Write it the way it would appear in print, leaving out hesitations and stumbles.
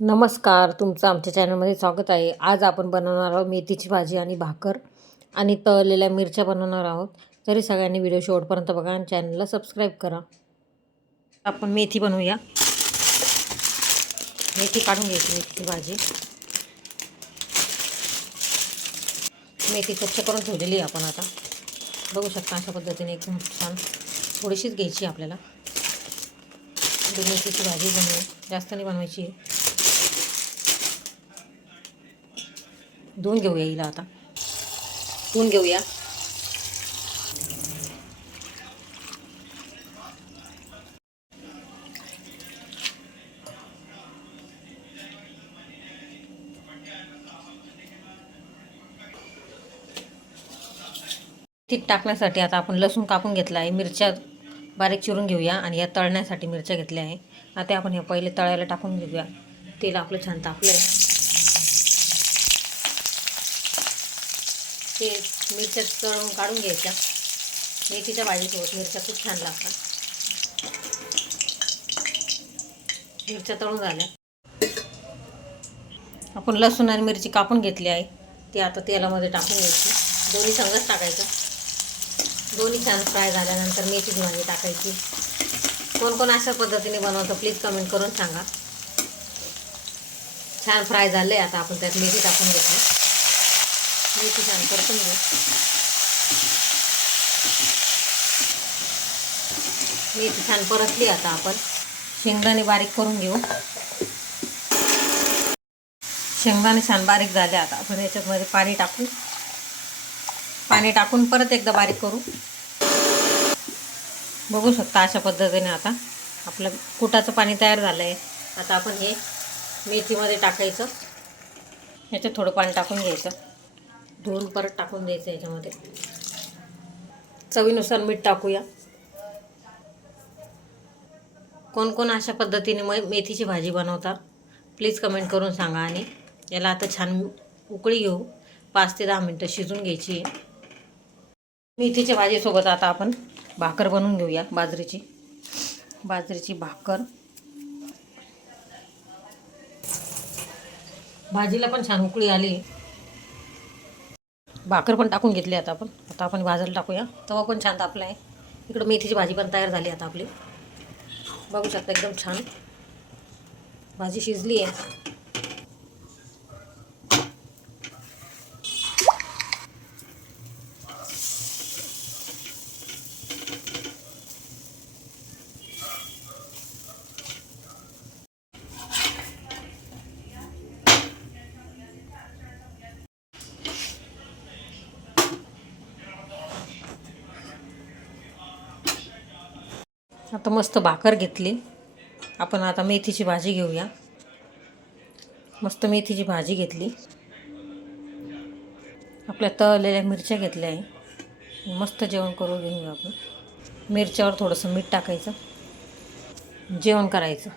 नमस्कार, तुमचं आमच्या चॅनलमध्ये स्वागत आहे. आज आपण बनवणार आहोत मेथीची भाजी आणि भाकर आणि तळलेल्या मिरच्या बनवणार आहोत. तरी सगळ्यांनी व्हिडिओ शेवटपर्यंत बघा आणि चॅनलला सबस्क्राईब करा. आपण मेथी बनवूया. मेथी काढून घ्यायची. मेथीची भाजी, मेथी स्वच्छ करून ठेवलेली आहे आपण. आता बघू शकता अशा पद्धतीने एकदम छान थोडीशीच घ्यायची आपल्याला. मेथीची भाजी बनवू, जास्त नाही बनवायची आहे. धुवून घेऊया हिला. आता धुवून घेऊया. मेथीत टाकण्यासाठी आता आपण लसूण कापून घेतला आहे. मिरच्या बारीक चिरून घेऊया आणि या तळण्यासाठी मिरच्या घेतल्या आहे. आता आपण हे पहिले तळायला टाकून घेऊया. तेल आपलं छान तापलं आहे. ते मिरच्या तळून काढून घ्यायच्या. मेथीच्या भाजीसोबत मिरच्या खूप छान लागतात. मिरच्या तळून झाल्या. आपण लसूण आणि मिरची कापून घेतली आहे. ती आता तेलामध्ये टाकून घ्यायची. दोन्ही संगच टाकायचं. दोन्ही छान फ्राय झाल्यानंतर मेथीची भाजी टाकायची. कोण कोण अशा पद्धतीने बनवतं प्लीज कमेंट करून सांगा. छान फ्राय झाले. आता आपण त्यात मेथी टाकून घेतली. मेथी छान परतून घेऊ. मेथी छान परतली. आता आपण शेंगदाणे बारीक करून घेऊ. शेंगदाणे छान बारीक झाले. आता आपण याच्यामध्ये पाणी टाकून परत एकदा बारीक करू. बघू शकता अशा पद्धतीने आता आपलं कुटाचं पाणी तयार झालं आहे. आता आपण हे मेथीमध्ये टाकायचं. याच्यात थोडं पाणी टाकून घ्यायचं. धुवून परत टाकून द्यायचं याच्यामध्ये. चवीनुसार मीठ टाकूया. कोण कोण अशा पद्धतीने मेथीची भाजी बनवता प्लीज कमेंट करून सांगा. आणि याला आता छान उकळी घेऊ. 5 ते 10 मिनटं शिजून घ्यायची. मेथीच्या भाजीसोबत आता आपण भाकर बनवून घेऊया. बाजरीची भाकर. भाजीला पण छान उकळी आली. भाकर पण टाकून घेतली. आता आपण भाजायला टाकूया. तवा पण छान तापला आहे. इकडं मेथीची भाजी पण तयार झाली. आता आपली बघू शकता एकदम छान भाजी शिजली आहे. आता मस्त भाकर घेतली. आपण आता मेथीची भाजी घेऊया. मस्त मेथीची भाजी घेतली. आपल्या तळलेल्या मिरच्या घेतल्या आहे. मस्त जेवण करून घेऊया आपण. मिरच्यावर थोडंसं मीठ टाकायचं. जेवण करायचं.